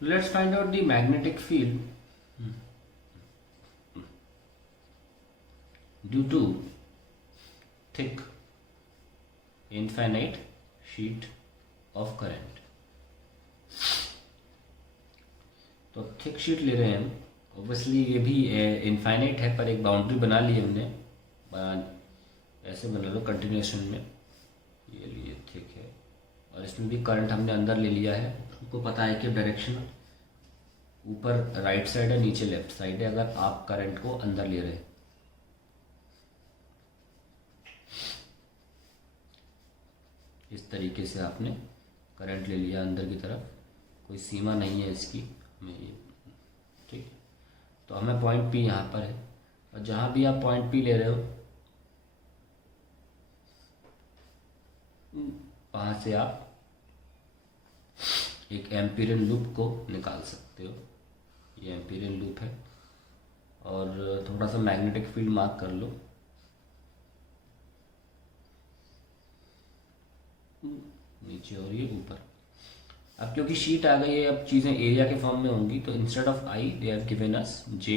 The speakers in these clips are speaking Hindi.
Let's find out the magnetic field due to thick infinite sheet of current. तो थिक शीट ले रहे हैं हम. ऑब्वियसली ये भी इनफाइनाइट है, पर एक बाउंड्री बना ली हमने. ऐसे बना लो कंटिन्यूएशन में. ये लिए थिक है और इसमें भी करंट हमने अंदर ले लिया है. हमको पता है कि डायरेक्शन ऊपर राइट साइड है, नीचे लेफ्ट साइड है अगर आप करंट को अंदर ले रहे हैं. इस तरीके से आपने करंट ले लिया अंदर की तरफ. कोई सीमा नहीं है इसकी हमें ये. ठीक है, तो हमें पॉइंट पी यहाँ पर है और जहाँ भी आप पॉइंट पी ले रहे हो वहाँ से आप एक एम्पीरियन लूप को निकाल सकते हो. ये एम्पीरियन लूप है और थोड़ा सा मैग्नेटिक फील्ड मार्क कर लो. नीचे और ये ऊपर. अब क्योंकि शीट आ गई है, अब चीज़ें एरिया के फॉर्म में होंगी, तो instead of I they have given us J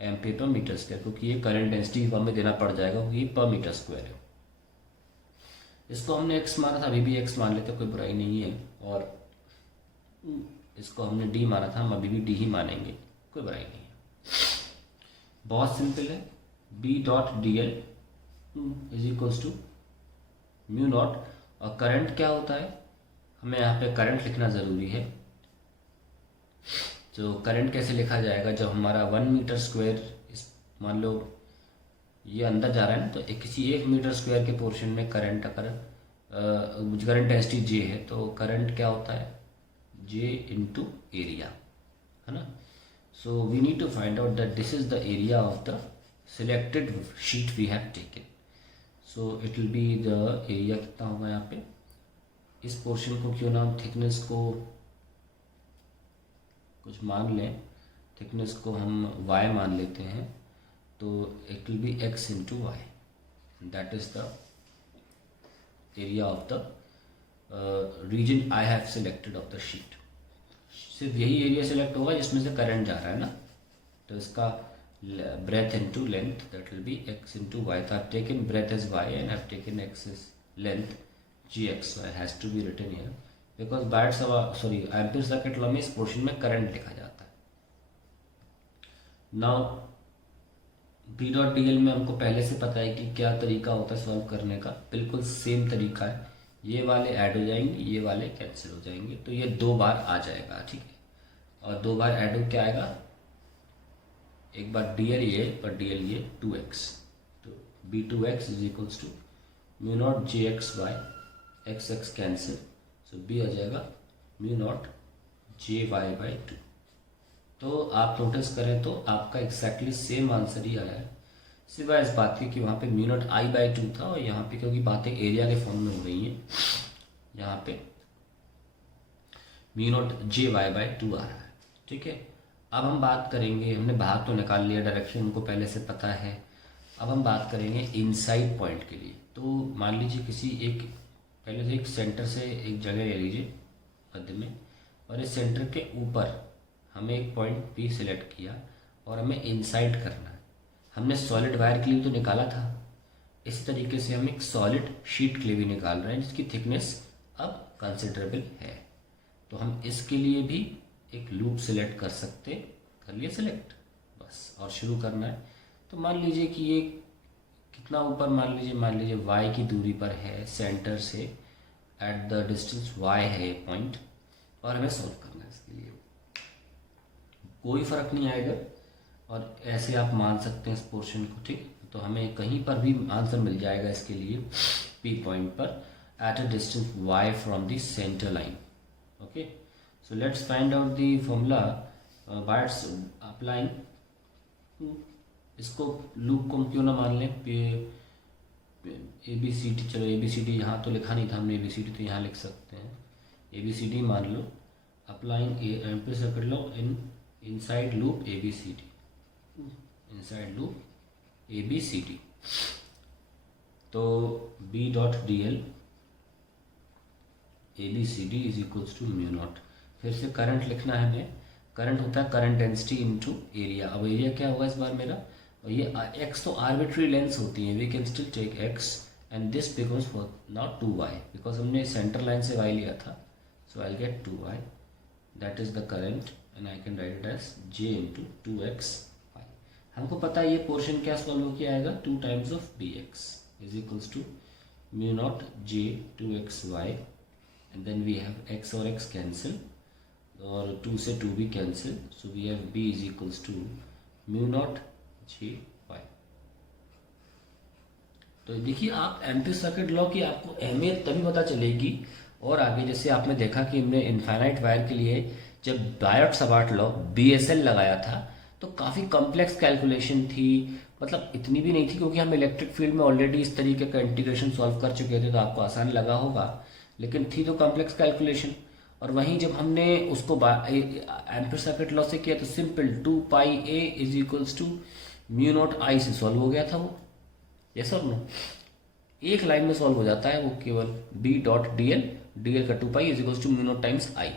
ampere पर मीटर स्क्वायर, क्योंकि ये करंट डेंसिटी के फॉर्म में देना पड़ जाएगा क्योंकि ये पर मीटर स्क्वायर है. इसको हमने एक्स माना था, अभी भी एक्स मान लेते, कोई बुराई नहीं है. और इसको हमने डी माना था, हम अभी भी डी ही मानेंगे, कोई बुराई नहीं है. बहुत सिंपल है. B dot D L is equals to mu naught. और करंट क्या होता है, हमें यहाँ पे करंट लिखना ज़रूरी है. तो करंट कैसे लिखा जाएगा, जब हमारा 1 मीटर स्क्वायर इस मान लो ये अंदर जा रहा है ना, तो किसी 1 मीटर स्क्वायर के पोर्शन में करंट अगर करंट डेंसिटी जे है तो करंट क्या होता है, जे इंटू एरिया, है ना. So we need to find out that this is the area of the selected sheet we have taken. So it will be the area. कितना होगा यहाँ पे, इस पोर्शन को क्यों ना हम थिकनेस को कुछ मान लें, थिकनेस को हम y मान लेते हैं, तो it will be x into Y. That is the area of the region I have selected of the sheet. सिर्फ यही एरिया सिलेक्ट होगा जिसमें से करंट जा रहा है ना, तो इसका breadth into length, that will be x into y. So I have taken breadth as y and I have taken x as length, gxy has to be written here because Barrett's ampere circuit law में इस पोर्शन में करंट लिखा जाता है. Now B dot D L में हमको पहले से पता है कि क्या तरीका होता है सॉल्व करने का. बिल्कुल सेम तरीका है. ये वाले ऐड हो जाएंगे, ये वाले कैंसिल हो जाएंगे, तो ये 2 बार आ जाएगा. ठीक है, और 2 बार ऐड हो क्या आएगा, एक बार डी एल ये पर डी एल ये 2x. तो B two X is equals to mu not J X Y. X X cancel, so B आ जाएगा mu not J Y by 2. तो आप नोटिस करें तो आपका एग्जैक्टली सेम आंसर ही आया है, सिवाय इस बात की कि वहाँ पे म्यू नॉट आई बाई 2 था और यहाँ पे क्योंकि बातें एरिया के फॉर्म में हो रही हैं, यहाँ पे mu not J Y by 2 आ रहा है. ठीक है, अब हम बात करेंगे, हमने भाग तो निकाल लिया, डायरेक्शन हमको पहले से पता है. अब हम बात करेंगे इनसाइड पॉइंट के लिए. तो मान लीजिए किसी एक, पहले से एक सेंटर से एक जगह ले लीजिए मध्य में, और इस सेंटर के ऊपर हमें एक पॉइंट पी सिलेक्ट किया और हमें इनसाइड करना है. हमने सॉलिड वायर के लिए तो निकाला था, इसी तरीके से हम एक सॉलिड शीट के लिए भी निकाल रहे हैं जिसकी थिकनेस अब कंसिडरेबल है. तो हम इसके लिए भी एक लूप सिलेक्ट कर सकते, कर लिया सिलेक्ट बस, और शुरू करना है. तो मान लीजिए कि ये कितना ऊपर, मान लीजिए y की दूरी पर है सेंटर से, एट द डिस्टेंस y है ये पॉइंट, और हमें सॉल्व करना है. इसके लिए कोई फर्क नहीं आएगा और ऐसे आप मान सकते हैं इस पोर्शन को. ठीक, तो हमें कहीं पर भी आंसर मिल जाएगा इसके लिए P पॉइंट पर at a distance y from the centre line. Okay, so let's find out the formula by applying. इसको लूप को हम क्यों ना मान लें, ए बी सी डी. चलो ए बी सी डी यहाँ तो लिखा नहीं था हमने, ए बी सी डी तो यहाँ लिख सकते हैं, ए बी सी डी मान लो. Applying Ampere circuit law in inside loop A B C D, inside loop A B C D. तो B dot D L A B C D is equals to mu not. फिर से करंट लिखना है हमें। करंट होता है करंट डेंसिटी इनटू एरिया। अब एरिया क्या होगा इस बार मेरा, और ये एक्स तो आर्बिट्री लेंथ होती है, we can still take X and this becomes not 2y because हमने सेंटर लाइन से y लिया था, so I get 2y that is the current and I can write it as j into 2x। हमको पता है ये पोर्शन क्या सॉल्व हो किया आएगा, 2 times of bx is equals to mu naught j 2xy and then we have x और x कैंसिल और 2 से 2 भी cancel, so we have b is equals to mu naught j y। तो देखिए आप एम्पीयर सर्किट लॉ की आपको अहमियत तभी पता चलेगी और आगे, जैसे आपने देखा कि हमने इनफाइनाइट वायर के लिए जब बायट-सावर्ट लॉ BSL लगाया था तो काफ़ी कॉम्प्लेक्स कैलकुलेशन थी, मतलब इतनी भी नहीं थी क्योंकि हम इलेक्ट्रिक फील्ड में ऑलरेडी इस तरीके का इंटीग्रेशन सॉल्व कर चुके थे तो आपको आसान लगा होगा, लेकिन थी तो कॉम्प्लेक्स कैलकुलेशन। और वहीं जब हमने उसको एम्पीयर सर्किट लॉ से किया तो simple 2 pi a is equals to mu not I से सॉल्व हो गया था वो, यस और नो, एक लाइन में सॉल्व हो जाता है वो, केवल b डॉट dl का 2 pi is equals to mu naught times I.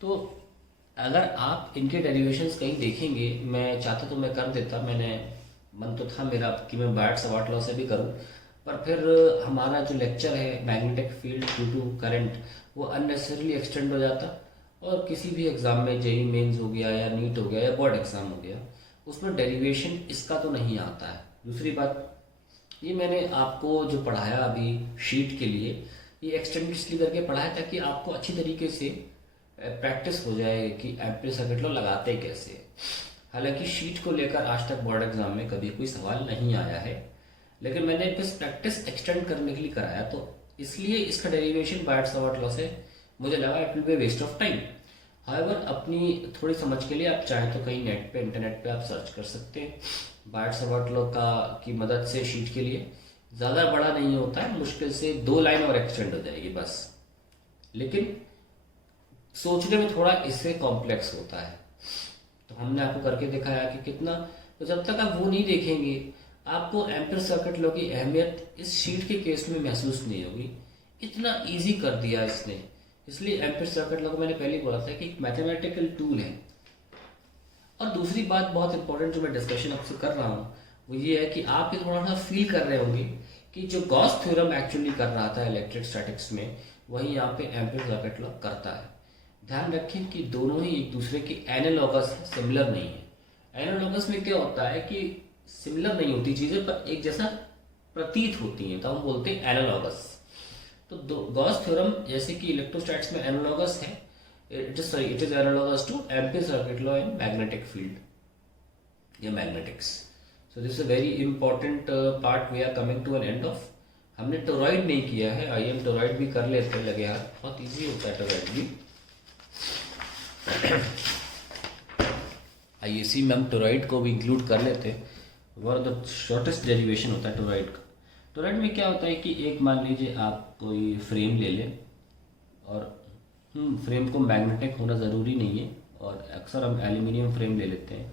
तो अगर आप इनके डेरिवेशंस कहीं देखेंगे, मैं चाहता तो मैं कर देता, मैंने मन तो था मेरा कि मैं बायट-सावर्ट लॉ से भी करूं, पर फिर हमारा जो लेक्चर है magnetic field due to current वो अननेसेसरीली एक्सटेंड हो जाता और किसी भी एग्जाम में जेईई मेंस हो गया या नीट हो गया या बोर्ड एग्जाम हो गया उसमें डेरिवेशन इसका तो नहीं आता है। दूसरी बात, ये मैंने आपको जो पढ़ाया अभी शीट के लिए ये एक्सटेंड इसलिए करके पढ़ाया ताकि आपको अच्छी तरीके से प्रैक्टिस हो जाए कि एम्पीयर सर्किट लॉ लगाते कैसे। हालांकि शीट को लेकर आज तक बोर्ड एग्जाम में कभी कोई सवाल नहीं आया है, लेकिन मैंने बस प्रैक्टिस एक्सटेंड करने के लिए कराया, तो इसलिए इसका डेरिवेशन बायट-सावर्ट लॉ से मुझे लगा it will be waste of time. However अपनी थोड़ी समझ के लिए आप चाहें तो कहीं नेट पे इंटरनेट पे आप सर्च कर सकते हैं बायट-सावर्ट लॉ का की मदद से। शीट के लिए ज़्यादा बड़ा नहीं होता है, मुश्किल से 2 लाइन और एक्सटेंड हो जाएगी बस, लेकिन सोचने में थोड़ा इससे कॉम्प्लेक्स होता है। तो हमने आपको करके दिखाया कि कितना, तो जब तक आप वो नहीं देखेंगे आपको एम्पीयर सर्किट लॉ की अहमियत इस शीट के केस में महसूस नहीं होगी। इतना इजी कर दिया इसने, इसलिए एम्पीयर सर्किट लॉ को मैंने पहले बोला था कि एक मैथमेटिकल टूल है। और दूसरी बात बहुत इंपॉर्टेंट जो मैं डिस्कशन आपसे कर रहा हूँ वो ये है कि आप ये थोड़ा सा फील कर रहे होंगे कि जो गॉस थ्योरम एक्चुअली कर रहा था इलेक्ट्रिक स्टैटिक्स में वही यहाँ पे एम्पीयर सर्किट लॉ करता है। ध्यान रखें कि दोनों ही एक दूसरे के एनालॉगस है, सिमिलर नहीं है। एनालॉगस में क्या होता है कि सिमिलर नहीं होती चीजें पर एक जैसा प्रतीत होती हैं, तो हम बोलते हैं एनालॉगस। तो गॉस थ्योरम जैसे कि इलेक्ट्रोस्टैटिक्स में एनालॉगस है, it is analogous to Ampere circuit law in magnetic field या magnetics. So this is a very important part, we are coming to an end of. हमने टोरॉइड नहीं किया है, आईएम टोरॉइड भी कर लेते हैं, लगे हाथ बहुत ईजी होता है टोरॉइड भी। आईएसी में हम टोरॉइड को भी इंक्लूड कर लेते हैं, वो द शॉर्टेस्ट डेरिवेशन होता है टोरॉइड का। टोरॉइड में क्या होता है कि एक मान लीजिए आप कोई फ्रेम ले लें और फ्रेम को मैग्नेटिक होना ज़रूरी नहीं है, और अक्सर हम एल्यूमिनियम फ्रेम ले लेते हैं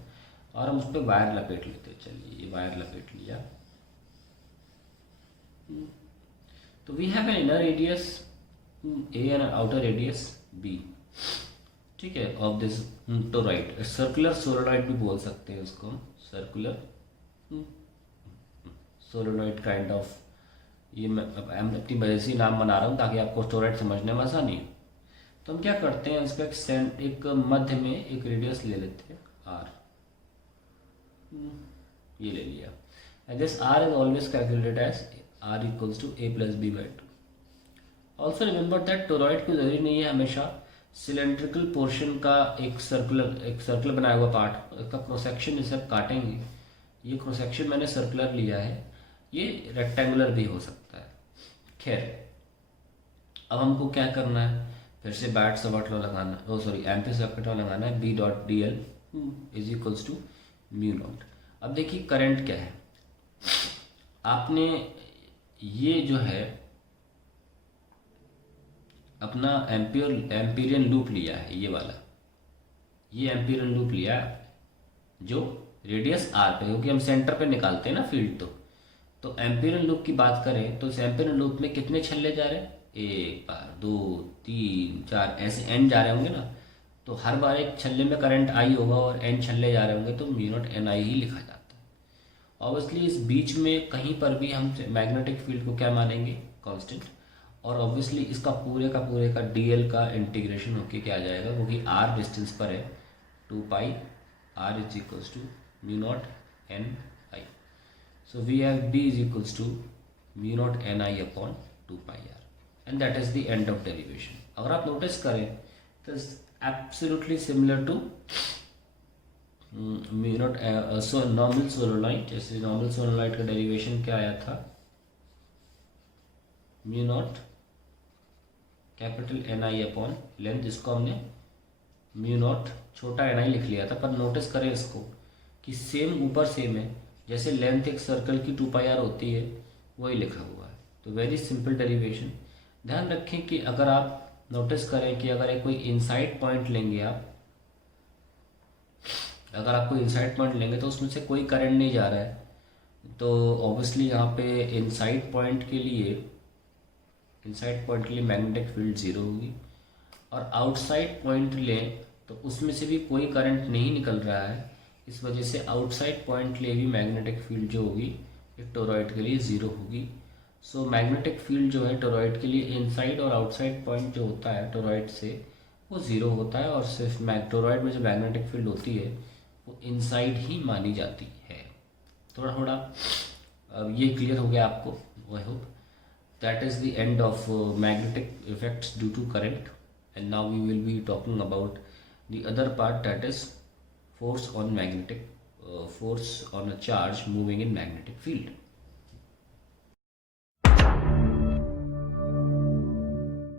और हम उस पर वायर लपेट लेते हैं। चलिए ये वायर लपेट लिया, तो we have an inner radius A and outer radius B, ठीक है, of this toroid. Circular solenoid भी बोल सकते हैं उसको, सर्कुलर सोलेनॉइड काइंड ऑफ। ये मैं अपनी वजह से नाम बना रहा हूँ ताकि आपको टोरॉइड समझने में आसानी हो। तो हम क्या करते हैं, इसका एक मध्य में एक रेडियस ले लेते हैं r, ये ले लिया, and this r is always calculated as r equals to a plus B by 2। Also remember that toroid की जरूरी नहीं है हमेशा सिलेंड्रिकल पोर्शन का एक सर्कुलर बनाया हुआ पार्ट का क्रॉस सेक्शन इसे आप काटेंगे, ये क्रॉस सेक्शन मैंने सर्कुलर लिया है, ये रेक्टेंगुलर भी हो सकता है। खैर अब हमको क्या करना है, फिर से बायट-सावर्ट लॉ लगाना, एम्पीयर सर्किट लॉ लगाना है, b dot D L is equals to mu naught. अब देखिए करंट क्या है, आपने ये जो है अपना एम्पीरियन लूप लिया है, ये वाला, ये एम्पीरियन लूप लिया है जो रेडियस r पे, क्योंकि हम सेंटर पे निकालते हैं ना फील्ड। तो एम्पीरियन लूप की बात करें तो इस एम्पीरियन लूप में कितने छल्ले जा रहे हैं, 1 बार 2 3 4 ऐसे n जा रहे होंगे ना, तो हर बार एक छल्ले में करंट आई होगा और एन छल्ले जा रहे होंगे तो म्यू नॉट एन आई ही लिखा जाता है। ऑब्वियसली इस बीच में कहीं पर भी हम मैग्नेटिक फील्ड को क्या मानेंगे, कांस्टेंट, और ऑब्वियसली इसका पूरे का डीएल का इंटीग्रेशन होके क्या आ जाएगा, क्योंकि आर डिस्टेंस पर है, 2 pi R is equals to mu not N I. So we have B is equals to mu not N I upon 2 pi R, and that is the end of derivation. अगर आप नोटिस करें तो absolutely similar to mu not normal solenoid. जैसे नॉर्मल सोलोनाइट का डेरिवेशन क्या आया था, mu not capital N I upon length, जिसको हमने म्यू नॉट छोटा एन आई लिख लिया था। पर नोटिस करें इसको कि सेम ऊपर सेम है, जैसे लेंथ एक सर्कल की 2 पाई आर होती है वही लिखा हुआ है। तो वेरी सिंपल डेरिवेशन। ध्यान रखें कि अगर आप नोटिस करें कि अगर एक कोई इनसाइड पॉइंट लेंगे आप, अगर आप कोई इनसाइड पॉइंट लेंगे तो उसमें से कोई करंट नहीं जा रहा है, तो ऑब्वियसली यहाँ पे इनसाइड पॉइंट के लिए मैग्नेटिक फील्ड 0 होगी। और आउटसाइड पॉइंट लें तो उसमें से भी कोई करंट नहीं निकल रहा है, इस वजह से आउटसाइड पॉइंट ले भी मैग्नेटिक फील्ड जो होगी एक टोरॉइड के लिए 0 होगी। सो मैग्नेटिक फील्ड जो है टोरॉइड के लिए इनसाइड और आउटसाइड पॉइंट जो होता है टोरॉइड से वो 0 होता है, और सिर्फ टोरॉइड में जो मैग्नेटिक फील्ड होती है वो इनसाइड ही मानी जाती है। थोड़ा थोड़ा अब ये क्लियर हो गया आपको। I hope that is the end of magnetic effects due to current, and now we will be talking about the other part, that is force on a charge moving in magnetic field.